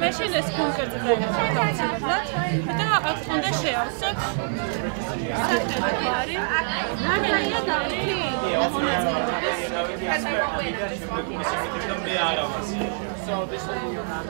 Mașinile concrete de da, unde შეავსოთ საფრთხე. ამერია დარი. მე არ ავასი. So this one you have.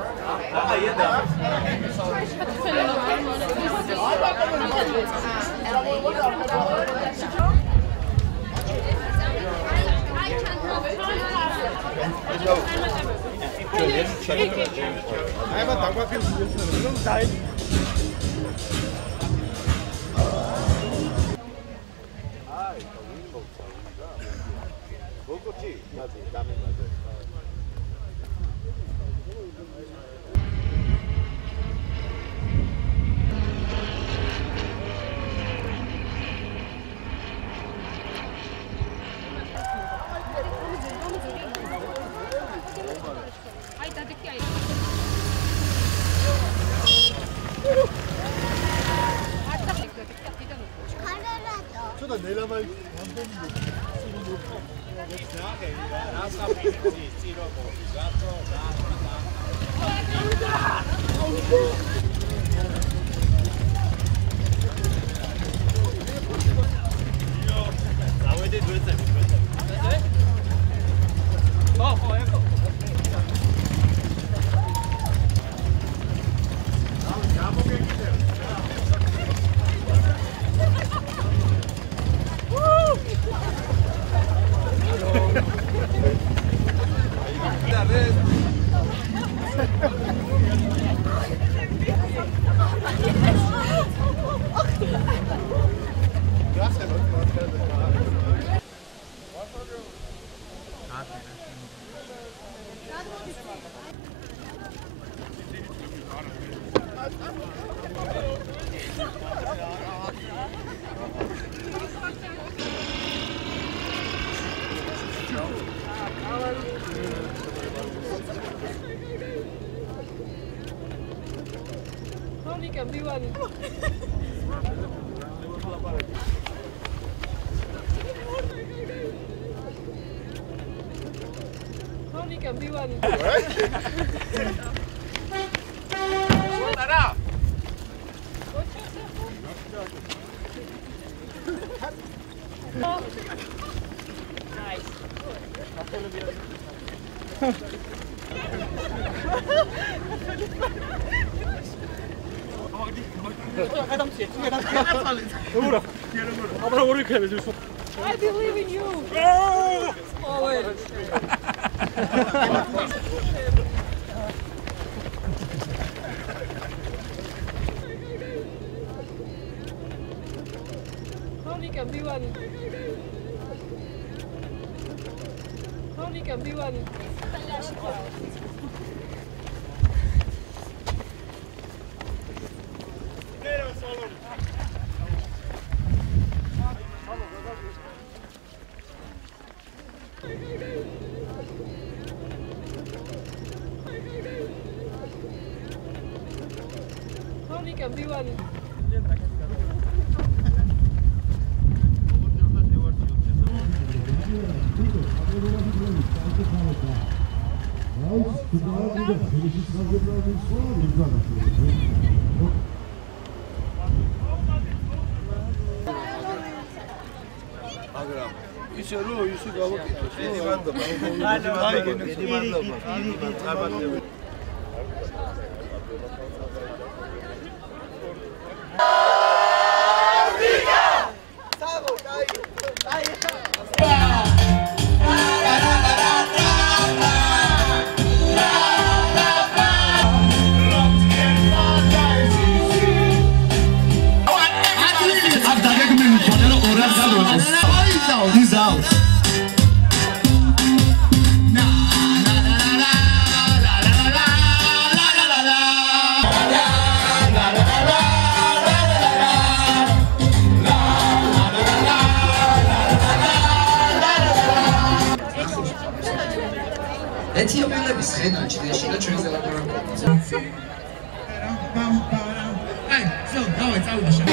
I believe in you. Always. Monica, be one. Monica, be one. Monica, be one. ისე რომ ისე გავაკეთოთ. დიდი მადლობა. დიდი მადლობა. ეთიოპიელების ხედვა ჭრილში და ჩვენს ელაბორატორიაში. აი, so, давай, წავიდე შენ.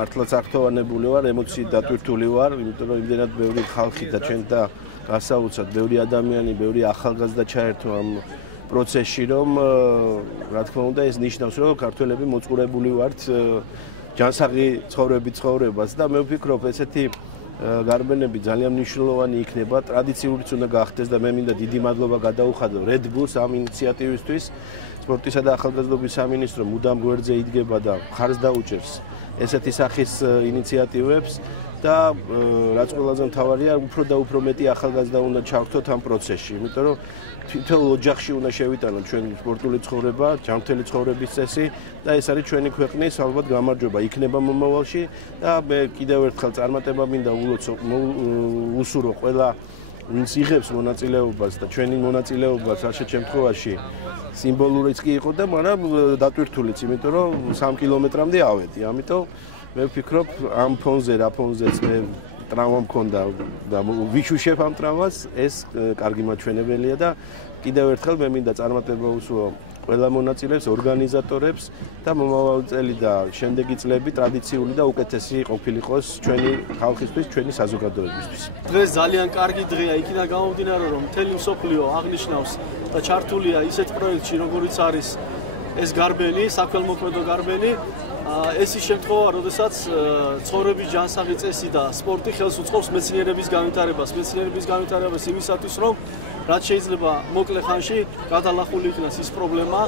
მართლაც აღთოვანებული ვარ, ემოციით დატვირთული ვარ, იმიტომ რომ იმდენად ბევრი ხალხი და ჩვენ და გასაუცად ბევრი ადამიანი, ბევრი ახალგაზრდა ჩაერთო ამ პროცესში, რომ რა თქმა უნდა ეს ნიშნავს, რომ ქართველები მოწყურებული ვართ ჯანსაღი ცხოვრების ცხოვრებას და მე ვფიქრობ, ესეთი გარბენები ძალიან მნიშვნელოვანი იქნება, ტრადიციურიც უნდა გახდეს და მე მინდა დიდი მადლობა გადაუხადო Red Bull-ს ამ ინიციატივისთვის. სპორტისა და ახალგაზრდობის სამინისტრო მუდამ გვერდზე იდგება და მხარს დაუჭერს ესეთი სახის ინიციატივებს და რაც ყველაზე მთავარია, უფრო და უფრო მეტი ახალგაზრდა უნდა ჩავთოთ ამ პროცესში, იმიტომ რომ თითოეულ ოჯახში უნდა შევიტანოთ ჩვენი სპორტული ცხოვრება, ჯანმრთელი ცხოვრების წესი და ეს არის ჩვენი ქვეყნის ალბათ გამარჯვება იქნება მომავალში და მე კიდევ ერთხელ წარმატება მინდა უსურო ყველა ვინც იღებს მონაწილეობას და ჩვენი მონაწილეობას ასეთ შემთხვევაში სიმბოლურიც კი იყო და მაგრამ დატვირთულიც, იმიტომ რომ 3 კილომეტრამდე ავედი. ამიტომ მე ვფიქრობ ამ ფონზე, რა ფონზეც მე ტრავმა მქონდა და ვიშუშებ ამ ტრავმას, ეს კარგი მაჩვენებელია და კიდევ ერთხელ მე მინდა წარმატება უსუო ყველა მონაწილეებს, ორგანიზატორებს და მომავალი წელი და შემდეგი წლები ტრადიციული და უკეთესი ყოფილიყოს ჩვენი ხალხისთვის, ჩვენი საზოგადოებისთვის. დღეს ძალიან კარგი დღეა, იქიდან გამომდინარე, რომ მთელი მსოფლიო აღნიშნავს და ჩართულია ისეთ პროექტში, როგორიც არის ეს გარბენი, საქველმოქმედო გარბენი. ეს ის შემთხვევა, როდესაც ცხოვრების ჯანსაღი წესი და სპორტი ხელს უწყობს მეცნიერების განვითარებას. მეცნიერების განვითარებას იმისათვის, რომ რაც შეიძლება მოკლე ხანში გადალახული იქნას ის პრობლემა,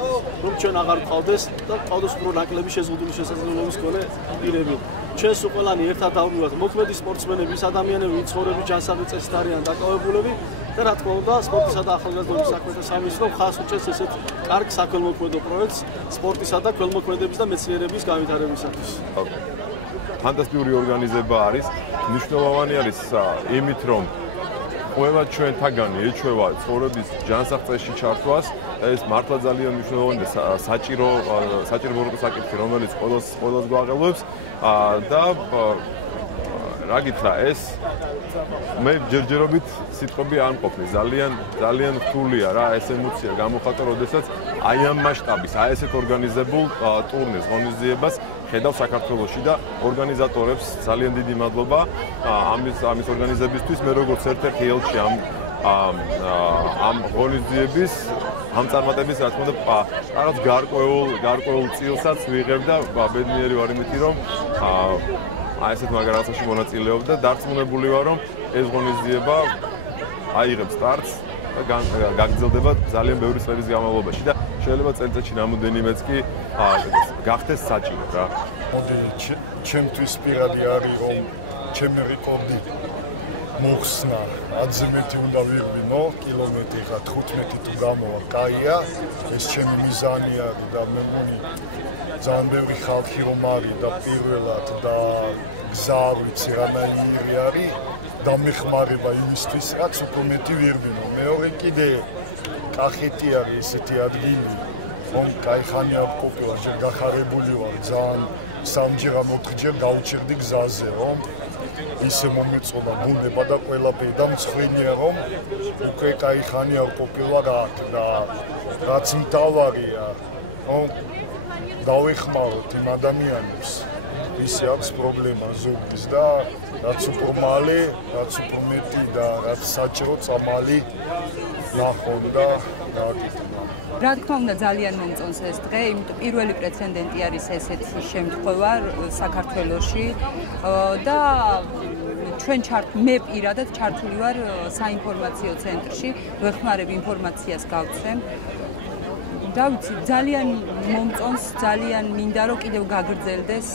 რომ ჩვენ აღარ გყავდეს და გყავდეს უფრო ნაკლები შეზღუდული შესაძლებლობის მქონე პირები. ჩვენ სულ ყველანი ერთად დავდივართ მოქმედი სპორტსმენები, ის ადამიანები, ვინც ცხოვრების ჯანსაღი წესით არიან დაკავებულები და რა თქმა უნდა, სპორტისა და ახალგაზრდობის საქმეთა სამინისტრო ხაზს უჭერს ესეთ კარგ საქველმოქმედო პროექტს სპორტისა და ქველმოქმედების და მეცნიერების განვითარებისათვის. ფანტასტიკური ორგანიზება არის, მნიშვნელოვანი არის იმით, რომ ყველა ჩვენთაგანი ეჩვევა ცხოვრების ჯანსაღ წესში ჩართვას. ეს მართლა ძალიან მნიშვნელოვანია საჭირო საკითხი, რომელიც ყველას გვაღელვებს და რა გითხრა, ეს მე ჯერჯერობით სიტყვები არ მყოფი, ძალიან რთულია რა ეს ემოცია გამოხატა, როდესაც აი ამ მასშტაბის, აი ესეთ ორგანიზებულ ტურნირს, ღონისძიებას ხედავ საქართველოში და ორგანიზატორებს ძალიან დიდი მადლობა ამის ორგანიზებისთვის. მე როგორც ერთ-ერთი ელჩი ამ ღონისძიების, ამ წარმატების, რა თქმა უნდა, რაღაც გარკვეულ წილსაც ვიღებ და ბედნიერი ვარ იმით, რომ აი ესეთ მაგარაცაში მონაწილეობ და დარწმუნებული ვარ, რომ ეს ღონისძიება აიღებს სტარტს და გაგრძელდება ძალიან ბევრი წლების განმავლობაში და შეიძლება წელიწადში რამოდენიმეც კი გახდეს საჭირო რა. ჩემთვის პირადი არის, რომ ჩემი რეკორდი მოხსნა 10-ზე მეტი უნდა ვირბინო კილომეტრი ხა 15 თუ გამოვა კაია ეს ჩემი მიზანია და მე მგონი ძალიან ბევრი ხალხი რომ არის და პირველად და გზა არ ვიცი რანაირი არის დამეხმარება იმისთვის რაც უფრო მეტი ვირბინო მეორე კიდე კახეთი არის ესეთი ადგილი რომ კაი ხანი არ ყოფილა ჯერ გახარებული ვარ ძალიან სამჯერ ან 4ჯერ გავჩერდი გზაზე რომ ისე მომეწონა ბუნება და ყველაფერი და მცხვენია რომ უკვე კაი ხანი არ ყოფილა და რაც მთავარია რომ დავეხმაროთ იმ ადამიანებს ისე აქვს პრობლემა ზოგის და რაც უფრო მალე რაც უფრო მეტი და რაც საჭირო წამალი ნახონ და გააკეთონ რა თქმა უნდა ძალიან მომწონს ეს დღე, იმიტომ პირველი პრეცედენტი არის ესეთი შემთხვევა საქართველოში და მე პირადად ჩართული ვარ საინფორმაციო ცენტრში, ვეხმარებ ინფორმაციას გავცემ. და ვიცი, ძალიან მომწონს, ძალიან მინდა რომ კიდევ გაგრძელდეს.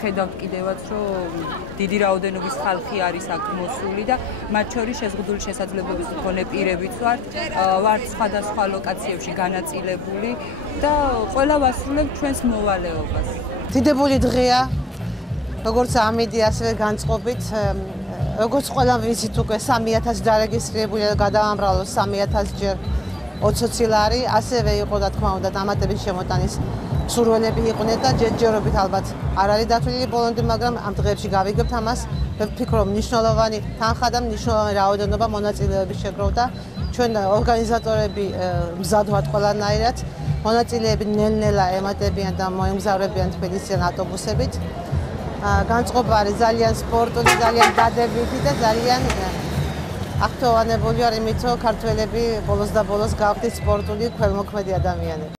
ხედავთ კიდევაც რომ დიდი რაოდენობის ხალხი არის აქ მოსული და მათ შორის შეზღუდული შესაძლებლობის მქონე პირებიც ვართ სხვადასხვა ლოკაციებში განაწილებული და ყველა ვასრულებთ ჩვენს მოვალეობას. დიდებული დღეა, როგორც ამიდი ასევე განწყობით, როგორც ყველა ვიცით უკვე 3000 დარეგისტრირებულია და გადაამრავლოს 3000 ჯერ 20 ლარი, ასევე იყო და თქმა უნდა დამატების შემოტანის სურვილები იყვნენ და ჯერჯერობით ალბათ არ არის დათვლილი ბოლომდე, მაგრამ ამ დღეებში გავიგებთ ამას. ვფიქრობ, მნიშვნელოვანი თანხა და მნიშვნელოვანი რაოდენობა მონაწილეების შეგროვდა. ჩვენ ორგანიზატორები მზად ვართ ყველანაირად. მონაწილეები ნელ-ნელა ემატებიან და მოემგზავრებიან თბილისიდან ავტობუსებით. განწყობა არის ძალიან სპორტული, ძალიან დადებითი და ძალიან ახტოვანებული არ იმით, რომ ქართველები ბოლოს და ბოლოს გავხდით სპორტული, ქველმოქმედი ადამიანები.